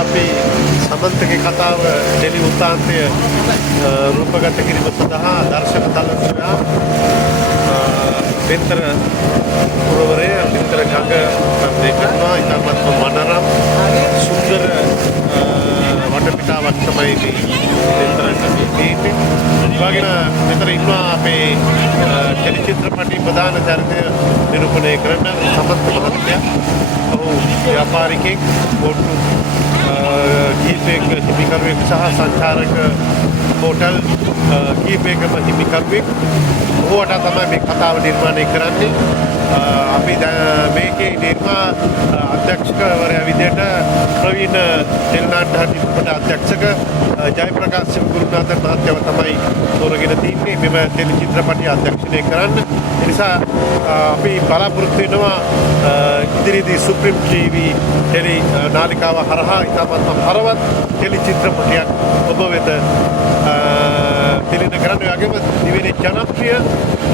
අපි සමන්තගේ කතාව ටෙලි වෘත්තාන්තය රූපගත කිරීම සඳහා දර්ශක තල සොයා බෙන්තර පුරවරය බෙන්තර ගඟ සම්පූර්ණ කරනවා. ඉතාමත් මනරම් සුන්දර වටපිටාවක් තමයි මේ බෙන්තරට තියෙන්නේ. වගේම මෙතන ඉන්නවා අපේ ටෙලි චිත්‍රපටි ප්‍රධාන චරිතය නිරූපණය කරන සමන්ත මහත්මයා. ඔහු ව්‍යාපාරිකයෙක්, බොට්ටු කීපයක හිමිකරුවෙක් සහ සංචාරක හෝටල් කීපයකම හිමිකරුවෙක්. ඔහුට තමයි මේ කතාව නිර්මාණය කරන්නේ. අපි මේකේ නිර්මා අධ්‍යක්ෂකවරයා විදිහට ප්‍රවීණ ටෙලි නාට්‍ය නිරූපණ අධ්‍යක්ෂක ජයප්‍රකාශ ගුරුනාථන් මහත්තයව තමයි තෝරගෙන තින්නේ මෙම ටෙලි චිත්‍රපටි අධ්‍යක්ෂණය කරන්න. ඒ නිසා අපි බලාපොරොත්තු වෙනවා ඉදිරියේදී සුප්‍රීම ටීවී ටෙලි නාලිකාව හරහා ඉතාමත් හරවත් ටෙලි චිත්‍රපටයක් ඔබ වෙත තිළින කරන්න. ඒ වගේම දිවෙන ජනප්‍රිය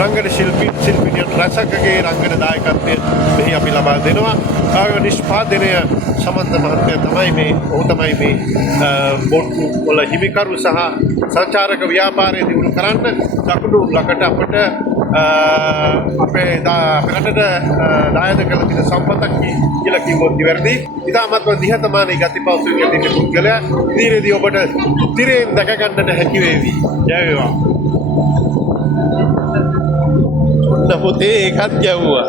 රංගන ශිල්පිනියන් රසකගේ රංගන දායකත්වය මෙහි අපි ලබා දෙනවා. ආයෝ නිෂ්පාදනය සමන්ත මහත්මයා තමයි මේ ඔහු තමයි මේ බොට්ටු වල හිමිකරු සහ සංචාරක ව්‍යාපාරය දියුණු කරන්න දකුණු ළඟට අපට අපේ රටට දායද කළ තියෙන සම්පතක් කියලා කිව්වොත් නිවැරදි. ඉතාමත්ම නිහතමානී ගතිපවතුන් ඇති පුද්ගලයා ඉදිරියේදී ඔබට තිරයෙන් දැක ගන්නට හැකි වේවි. ජය වේවා. නමුත් ඒකත් ගැව්වා.